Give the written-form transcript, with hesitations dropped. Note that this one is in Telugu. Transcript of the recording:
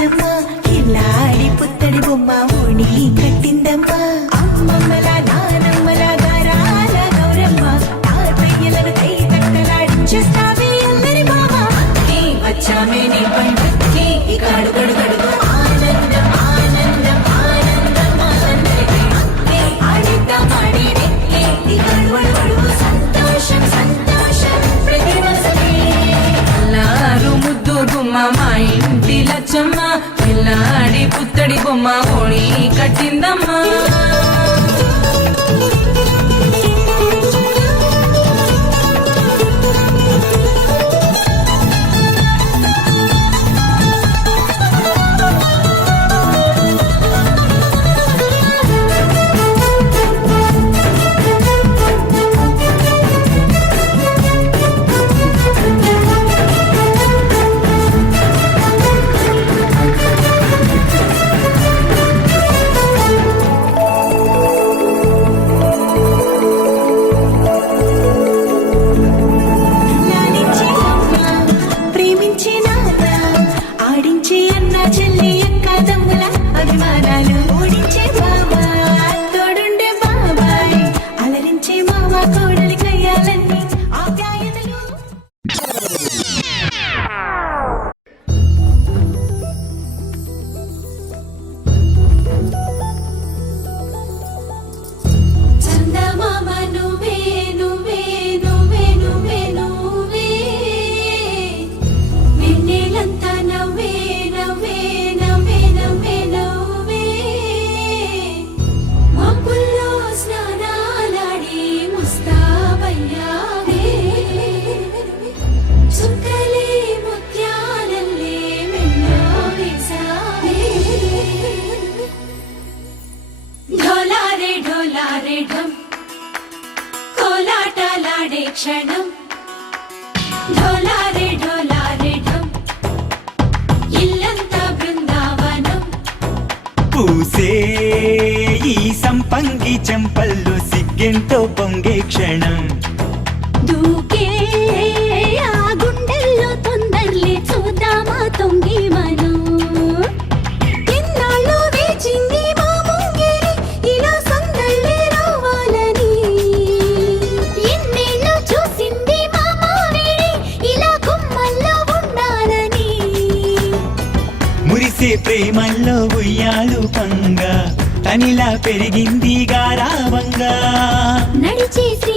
లచ్చమ్మ కిల్లాడి పుత్తడి బొమ్మ ఓణి కట్టిందమ్మ అమ్మమ్మల నానమ్మల గారాల గౌరమ్మ తాతయ్యలను కై తట్టలాడించేస్తావే అల్లరి మామ అక్కి వచ్చామే నీ పండుక్కి ఇక అడుగడు గడుగు ఆనందం ఆనందం ఆనందం మనందరికీ అక్కి ఆడిద్దాం ఆడి నెక్కి ఇక అడుగడు సంతోషం సంతోషం ప్రతి మనసుకి అల్లారు ముద్దు గుమ్మ మా ఇంటి లచ్చమ్మ పిల్లాడి పుత్తడి బొమ్మ ఓణి కట్టిందమ్మా లాలించే అమ్మ ప్రేమించే నాన్న ఆడించే అన్న చెల్లి అక్క తమ్ముల అభిమానాలు ఓడించే బావ తోడుండే బాబాయ్ అలరించే మామ కోడలి కయ్యాలన్నీ ఆప్యాయతలు చందమామ నువ్వే నువ్వే నువ్వే నువ్వే నువ్వే వెన్నెలంతా నవ్వే నవ్వే నవ్వే నవ్వే నవ్వే మబ్బుల్లో స్నానాలాడి ముస్తాబయ్యావే చుక్కలే ముత్యాలల్లే మెల్లో వేసావే ఢోలారే ఢమ్ కోలాటలాడే క్షణం ఢోలారే ఢమ్ ఇల్లంతా బృందావనం పూసే ఈ సంపంగి చెంపల్లో సిగ్గెంతో పొంగే క్షణం దూకే ఆ గుండెల్లో తొందరలే చూద్దామా తొంగి మనం ఎన్నాళ్ళు వేచింది మా ముంగిరి ఇలా సందళ్ళే రావాలని ఎన్నేళ్ళు చూసింది మా మావిడి ఇలా గుమ్మల్లో ఉండాలని మురిసే ప్రేమల్లో ఉయ్యాలు పంగా తనిలా పెరిగింది గారావంగా నడిచే శ్రీ